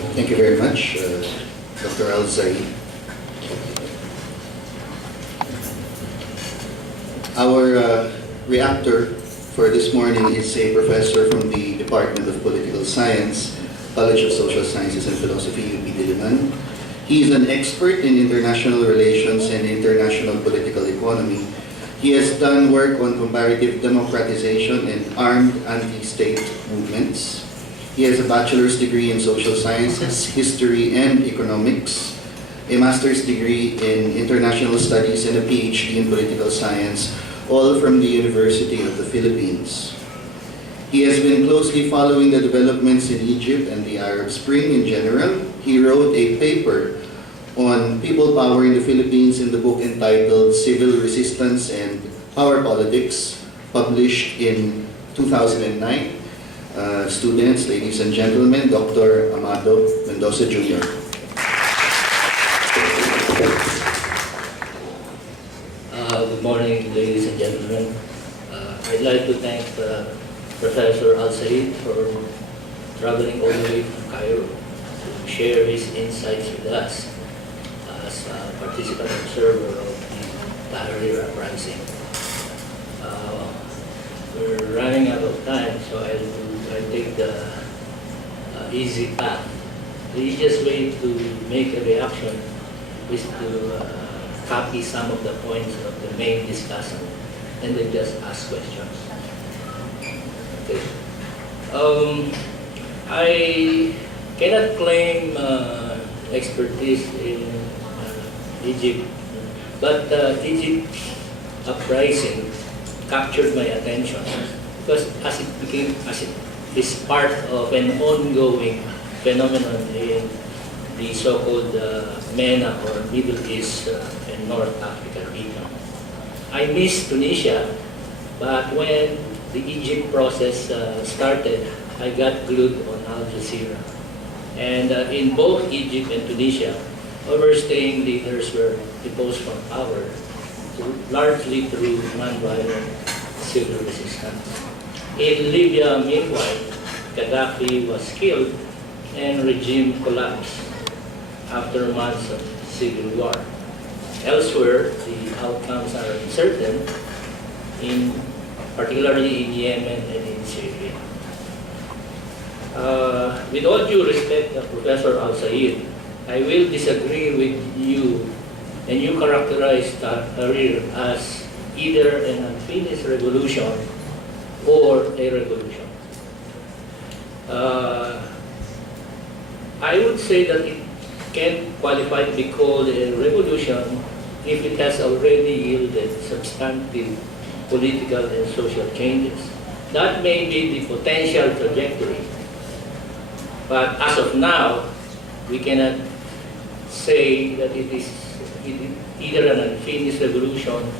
Thank you very much, Dr. Al-Sayyid. Our reactor for this morning is a professor from the Department of Political Science, College of Social Sciences and Philosophy, UP Diliman. He is an expert in international relations and international political economy. He has done work on comparative democratization and armed anti-state movements. He has a bachelor's degree in social sciences, history, and economics, a master's degree in international studies, and a PhD in political science, all from the University of the Philippines. He has been closely following the developments in Egypt and the Arab Spring in general. He wrote a paper on people power in the Philippines in the book entitled Civil Resistance and Power Politics, published in 2009. Students, ladies and gentlemen, Dr. Amado Mendoza Jr. Good morning, ladies and gentlemen. I'd like to thank Professor Al-Sayyid for traveling all the way from Cairo to share his insights with us as a participant observer of the Tahrir uprising. We're running out of time, so I'll take the easy path. The easiest way to make a reaction is to copy some of the points of the main discussion and then just ask questions. Okay. I cannot claim expertise in Egypt, but Egypt uprising captured my attention because as it is part of an ongoing phenomenon in the so-called MENA or Middle East and North Africa region. I miss Tunisia, but when the Egypt process started, I got glued on Al Jazeera. And in both Egypt and Tunisia, overstaying leaders were deposed from power, largely through non-violent civil resistance. In Libya, meanwhile, Gaddafi was killed and regime collapsed after months of civil war. Elsewhere, the outcomes are uncertain, particularly in Yemen and in Syria. With all due respect, Professor Al-Sayyid, I will disagree with you, and you characterize Tahrir as either an unfinished revolution or a revolution. I would say that it can qualify to be called a revolution if it has already yielded substantive political and social changes. That may be the potential trajectory, but as of now, we cannot say that it is either an unfinished revolution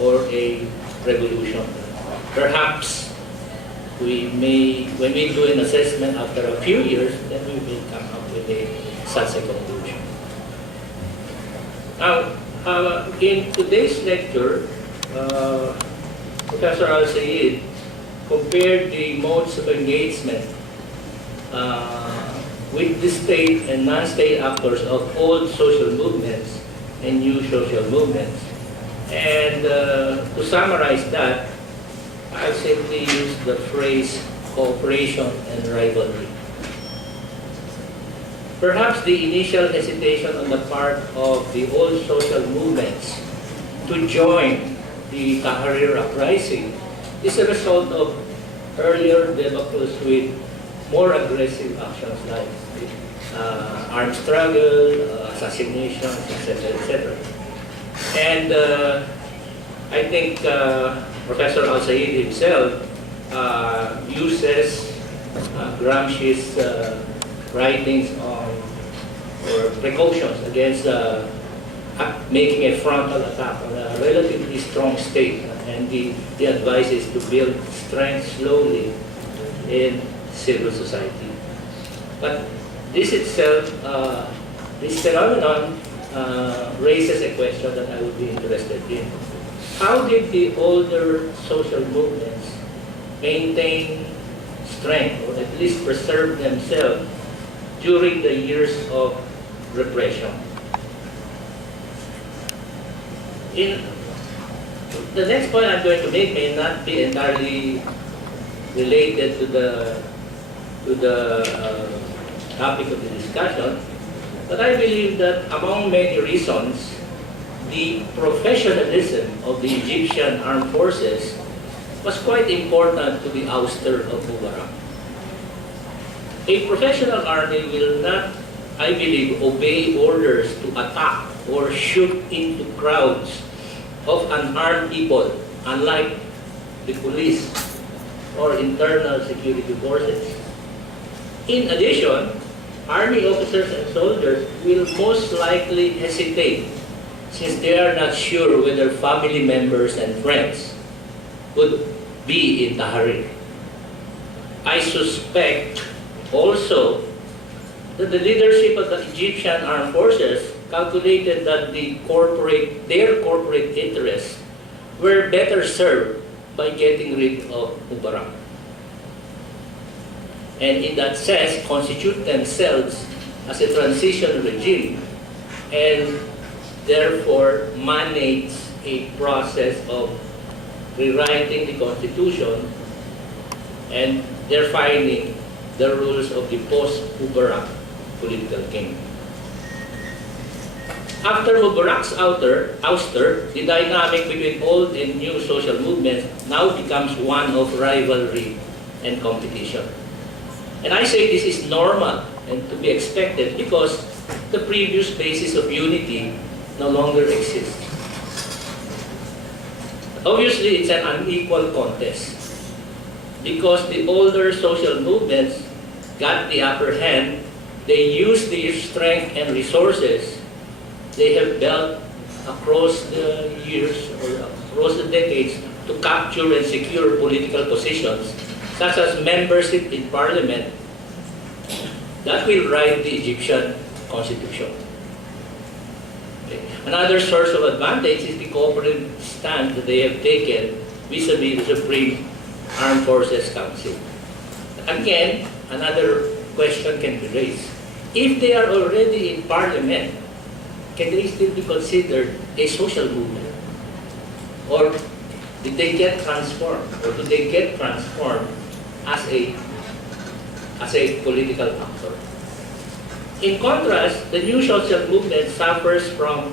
or a revolution. Perhaps when we do an assessment after a few years, then we will come up with such a conclusion. Now, in today's lecture, Professor Al-Sayyid compared the modes of engagement with the state and non-state actors of old social movements and new social movements. And to summarize that, I'll simply use the phrase cooperation and rivalry. Perhaps the initial hesitation on the part of the old social movements to join the Tahrir uprising is a result of earlier debacles with more aggressive actions like armed struggle, assassinations, etc., etc. And I think Professor Al-Sayyid himself uses Gramsci's writings on or precautions against making a frontal attack on a relatively strong state, and the advice is to build strength slowly in civil society. But this itself, this phenomenon raises a question that I would be interested in. How did the older social movements maintain strength, or at least preserve themselves during the years of repression. The next point I'm going to make may not be entirely related to the topic of the discussion, but I believe that among many reasons, the professionalism of the Egyptian armed forces was quite important to the ouster of Mubarak. A professional army will not, I believe, obey orders to attack or shoot into crowds of unarmed people, unlike the police or internal security forces. In addition, army officers and soldiers will most likely hesitate since they are not sure whether family members and friends would be in Tahrir. I suspect also that the leadership of the Egyptian armed forces calculated that their corporate interests were better served by getting rid of Mubarak. And in that sense, constitute themselves as a transition regime and therefore manage a process of rewriting the constitution and defining the rules of the post-Mubarak political king. After Mubarak's ouster, the dynamic between old and new social movements now becomes one of rivalry and competition. And I say this is normal and to be expected because the previous basis of unity no longer exists. Obviously, it's an unequal contest because the older social movements got the upper hand. They used the strength and resources they have built across the years or across the decades to capture and secure political positions, such as membership in parliament, that will write the Egyptian constitution. Okay. Another source of advantage is the cooperative stand that they have taken vis-a-vis the Supreme Armed Forces Council. Again, another question can be raised. If they are already in parliament, can they still be considered a social movement? Or did they get transformed? Or do they get transformed as a political actor? In contrast, the new social movement suffers from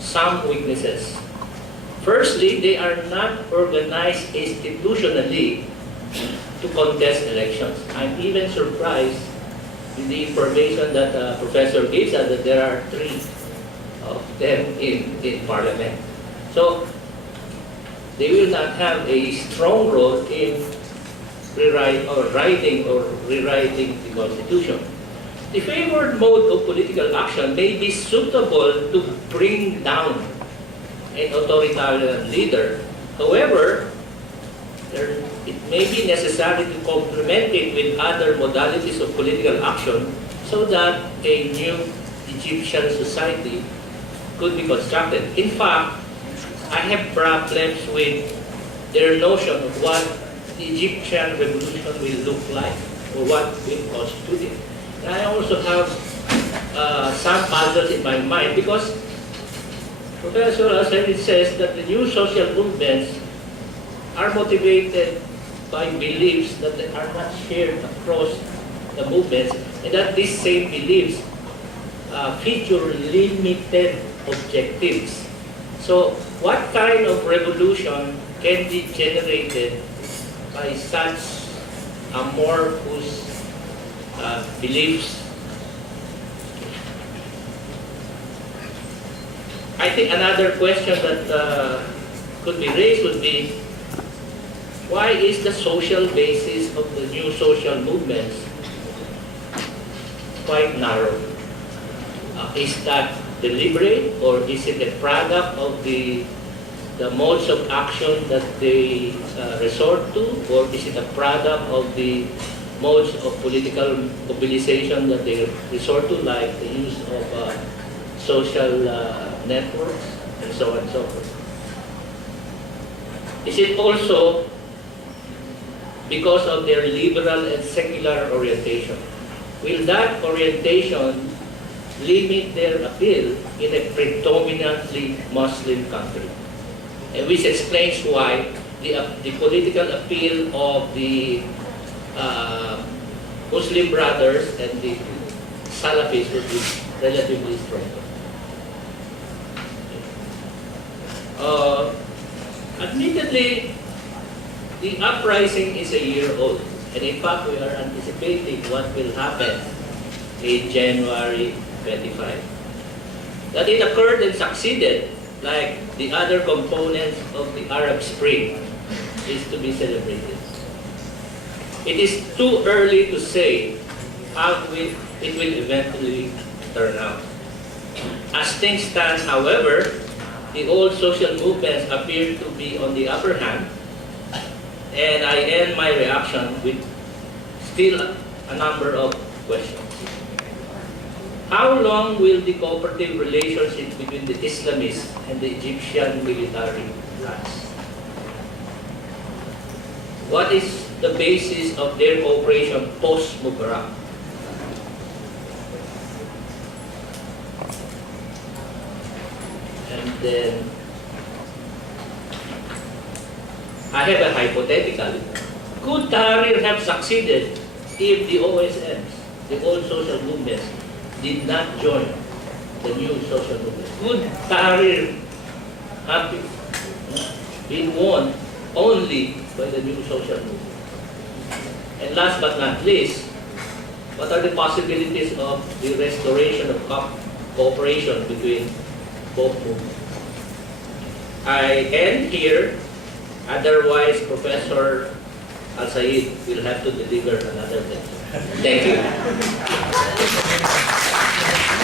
some weaknesses. Firstly, they are not organized institutionally to contest elections. I'm even surprised with the information that Professor gives us that there are 3 of them in parliament. So they will not have a strong role in writing or rewriting the constitution. The favored mode of political action may be suitable to bring down an authoritarian leader. However, it may be necessary to complement it with other modalities of political action so that a new Egyptian society could be constructed. In fact, I have problems with their notion of what the Egyptian revolution will look like or what will constitute it. And I also have some puzzles in my mind because Professor Al-Sayyid says that the new social movements are motivated by beliefs that are not shared across the movements and that these same beliefs feature limited objectives. So what kind of revolution can be generated by such amorphous beliefs? I think another question that could be raised would be, why is the social basis of the new social movements quite narrow? Is that deliberate, or is it a product of the modes of action that they resort to, or is it a product of the modes of political mobilization that they resort to, like the use of social networks and so on and so forth? Is it also because of their liberal and secular orientation? will that orientation limit their appeal in a predominantly Muslim country? And which explains why the political appeal of the Muslim brothers and the Salafis would be relatively strong. Admittedly, the uprising is a year old, and in fact, we are anticipating what will happen in January 25. That it occurred and succeeded, like the other components of the Arab Spring, is to be celebrated. It is too early to say how it will eventually turn out. As things stand, however, the old social movements appear to be on the upper hand, and I end my reaction with still a number of questions. How long will the cooperative relationship between the Islamists and the Egyptian military last? What is the basis of their cooperation post-Mubarak? And then, I have a hypothetical. Could Tahrir have succeeded if the OSMs, the old social movements, did not join the new social movement? Could Tahrir have been won only by the new social movement? And last but not least, what are the possibilities of the restoration of cooperation between both movements? I end here, otherwise Professor Al-Sayyid will have to deliver another lecture. Thank you.